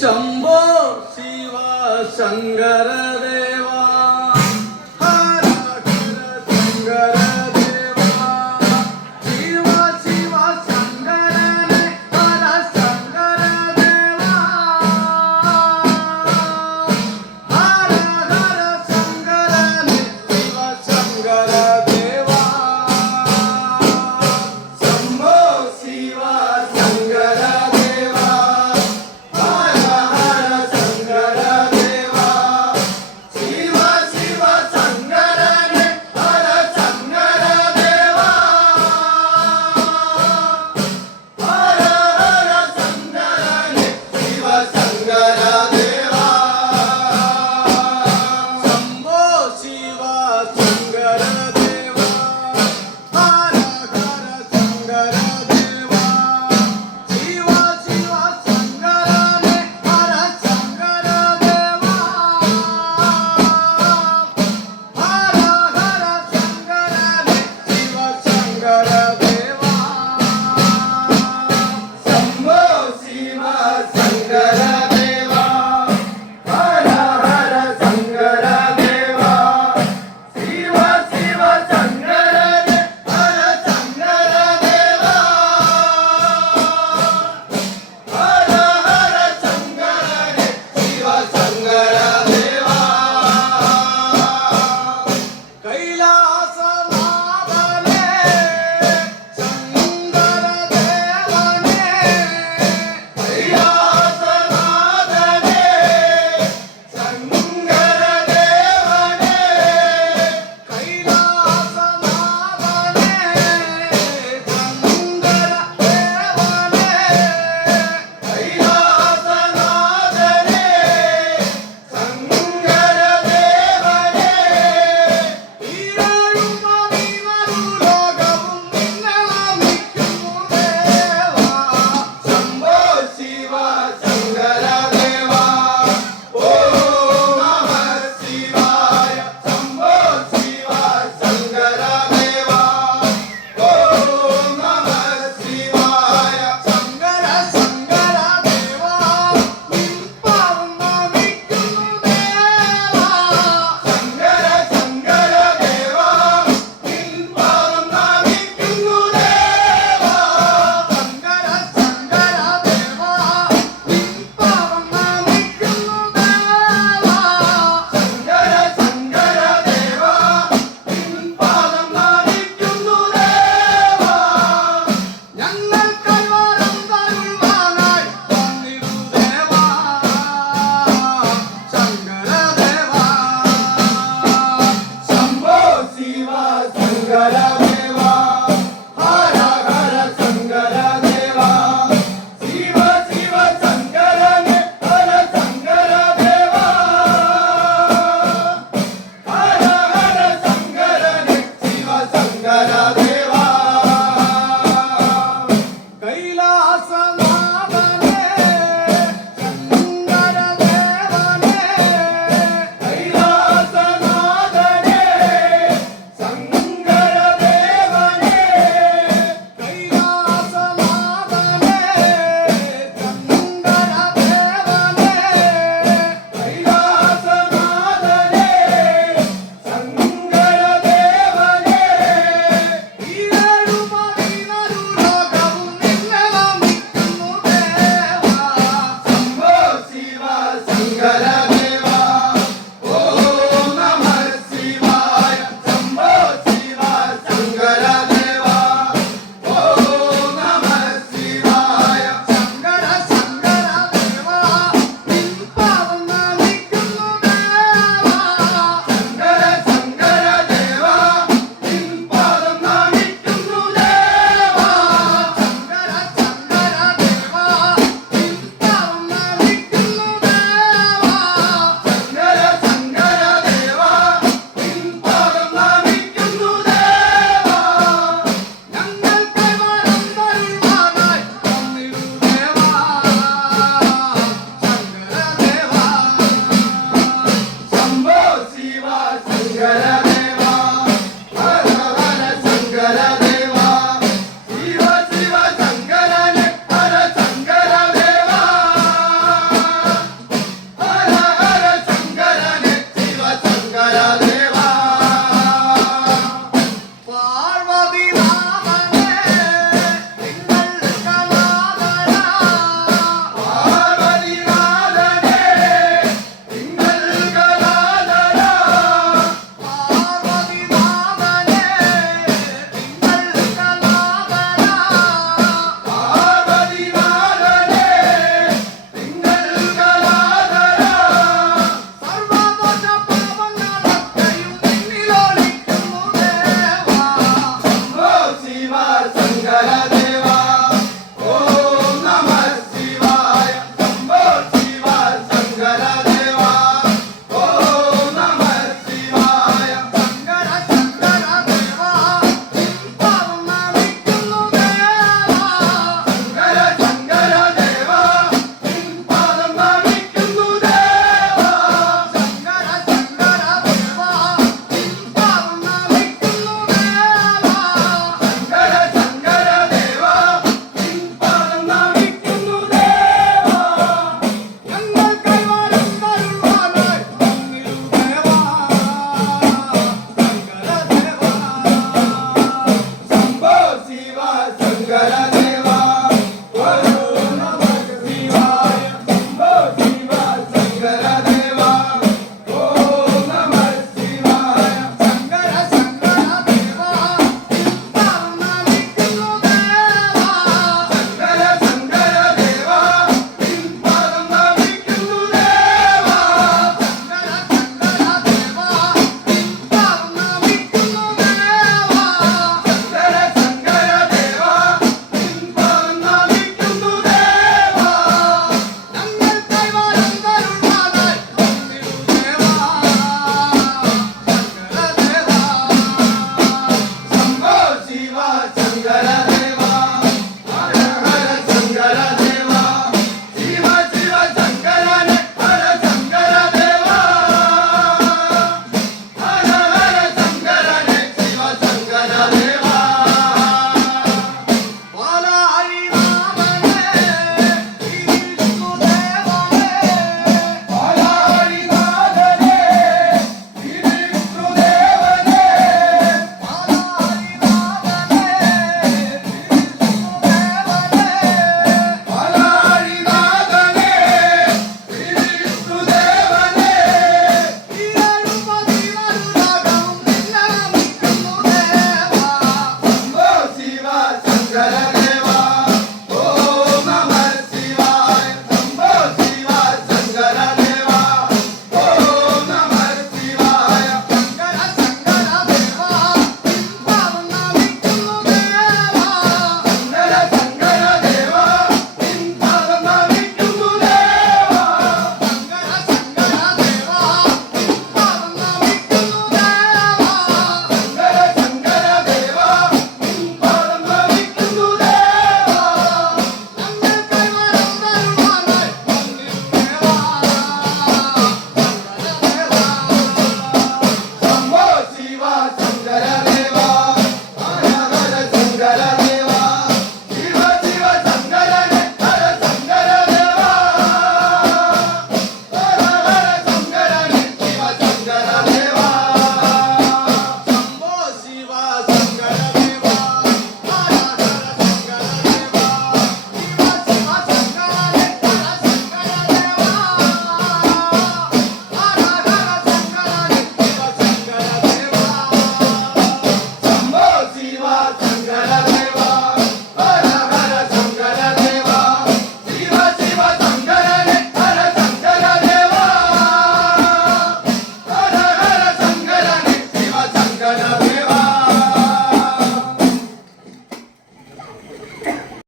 ಶಂಭೋ ಶಿವ ಶಂಕರ ದೇವ ಹರ ಹರ ಶಂಕರ ದೇವ ಶಿವ ಶಿವ ಶಂಕರನೇ ಹರ ಶಂಕರ ದೇವ ಹರ ಹರ ಶಂಕರನೇ ಶಿವ ಶಂಕರ ದೇವ ಶಂಭೋ ಶಿವ ಶಂಕರ ದೇವ ಹರ ಹರ ಶಂಕರ ದೇವ ಶಿವ ಶಿವ ಶಂಕರನೇ ಹರ ಶಂಕರ ದೇವ ಹರ ಹರ ಶಂಕರನೇ ಶಿವ ಶಂಕರ ದೇವ ಶಂಭೋ ಶಿವ ಶಂಕರ ದೇವ ಹರ ಹರ ಶಂಕರ ದೇವ ಶಿವ ಶಿವ ಶಂಕರನೇ ಹರ ಶಂಕರ ದೇವ ಹರ ಹರ ಶಂಕರನೇ ಶಿವ ಶಂಕರ ದೇವ ಶಂಭೋ ಶಿವ ಶಂಕರ ದೇವ ಹರ ಹರ ಶಂಕರ ದೇವ ಶಿವ ಶಿವ ಶಂಕರನೇ ಹರ ಶಂಕರ ದೇವ ಹರ ಹರ ಶಂಕರನೇ ಶಿವ ಶಂಕರ ದೇವ ಕೈಲಾಸನಾದನೇ ಶಂಕರ ದೇವನೇ ಕೈಲಾಸನಾದನೇ ಶಂಕರ ದೇವನೇ ಕೈಲಾಸನಾದನೇ ಶಂಕರ ದೇವನೇ ಕೈಲಾಸನಾದನೇ ಶಂಕರ ದೇವನೇ ಈರಳು ಮನಿವರು ಲೋಕವು ನಿನ್ನಲ ಮಿಕ್ಕುವು ದೇವ ಶಂಭೋ ಶಿವ ಶಂಕರ ದೇವ ಓಂ ನಮಃ ಶಿವಾಯ ಶಂಭೋ ಶಿವ ಶಂಕರ ದೇವ ಓಂ ನಮಃ ಶಿವಾಯ ಶಂಕರ ಶಂಕರ ದೇವ ನಿಂಪವನ್ನ ಮಿಕ್ಕುವು ದೇವ ಶಂಕರ ಶಂಕರ ದೇವ ನಿಂಪವನ್ನ ಮಿಕ್ಕುವು ದೇವ ಶಂಕರ ಶಂಕರ ದೇವ ನಿಂಪವನ್ನ ಮಿಕ್ಕುವು ದೇವ ಶಂಕರ ಶಂಕರ ದೇವ നിൻപാദം നാടിക്കുന്നു ദേവ ഞങ്ങൾ കൈവരം തരുവാനായി വന്നിടു ദേവ ശങ്കര ദേവ ശംഭോ ശിവ ശങ്കര ദേവ ഹര ഹര ശങ്കര ദേവ ശിവ ശിവ ശങ്കരನೇ ഹര ശങ്കര ദേവ ಹರ ಹರ ಶಂಕರನೇ ಶಿವ ಶಂಕರ ದೇವ ಕೈಲಾಸನ